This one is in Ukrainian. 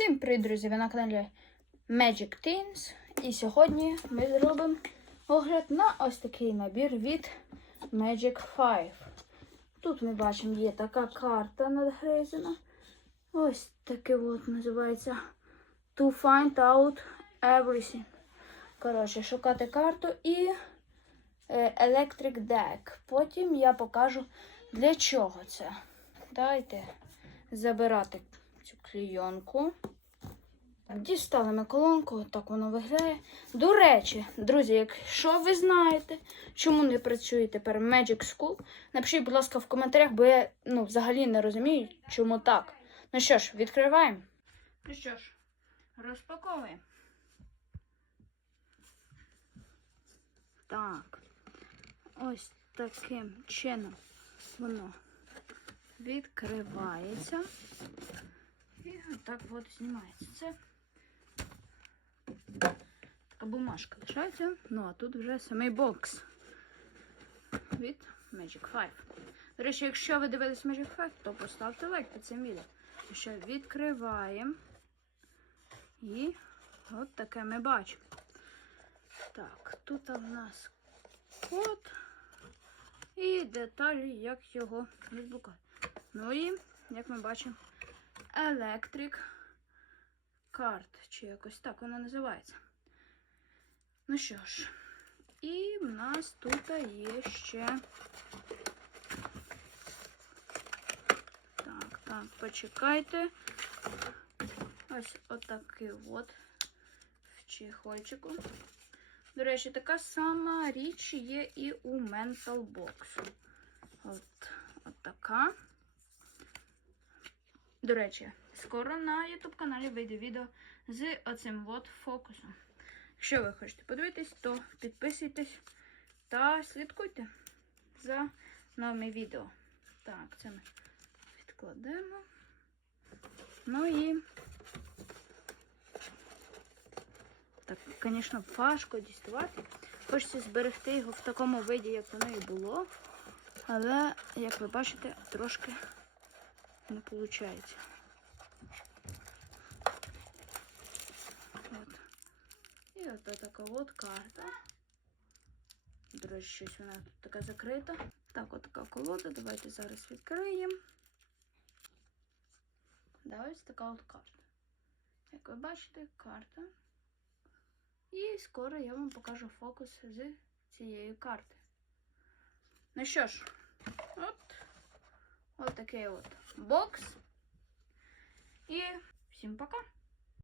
Всім привіт, друзі! Ви на каналі Magic Teens. І сьогодні ми зробимо огляд на ось такий набір від Magic 5. Тут ми бачимо, є така карта надгризена. Ось таке от називається To Find Out Everything. Коротше, шукати карту і е, Electric Deck. Потім я покажу для чого це. Дайте забирати цю клейонку. Дістали ми колонку, так воно виглядає. До речі, друзі, якщо ви знаєте, чому не працює тепер Magic School, напишіть, будь ласка, в коментарях, бо я ну, взагалі не розумію, чому так. Ну що ж, відкриваємо. Ну що ж, розпаковуємо. Так. Ось таким чином воно відкривається. І так от знімається. Це бумажка лишається. Ну, а тут вже самий бокс від Magic 5. До речі, якщо ви дивились Magic 5, то поставте лайк під цим відео. Ще відкриваємо. І от таке ми бачимо. Так, тут у нас код і деталі, як його відблокувати. Ну і, як ми бачимо, Electric Card, чи якось так воно називається. Ну що ж, і в нас тут є ще. Так, так, почекайте. Ось отакий от в чехольчику. До речі, така сама річ є і у Mental Box. От, от така. До речі, скоро на YouTube каналі вийде відео з оцим от фокусом. Якщо ви хочете подивитись, то підписуйтесь та слідкуйте за новими відео. Так, це ми відкладемо. Ну і так, звісно, важко діставати. Хочеться зберегти його в такому виді, як воно і було. Але, як ви бачите, трошки не виходить. От. І от така от карта. До речі, щось вона тут така закрита. Так, от така колода. Давайте зараз відкриємо. Да, ось така от карта. Як ви бачите, карта. І скоро я вам покажу фокус з цієї карти. Ну що ж, от. Ось такий от бокс. І всім пока!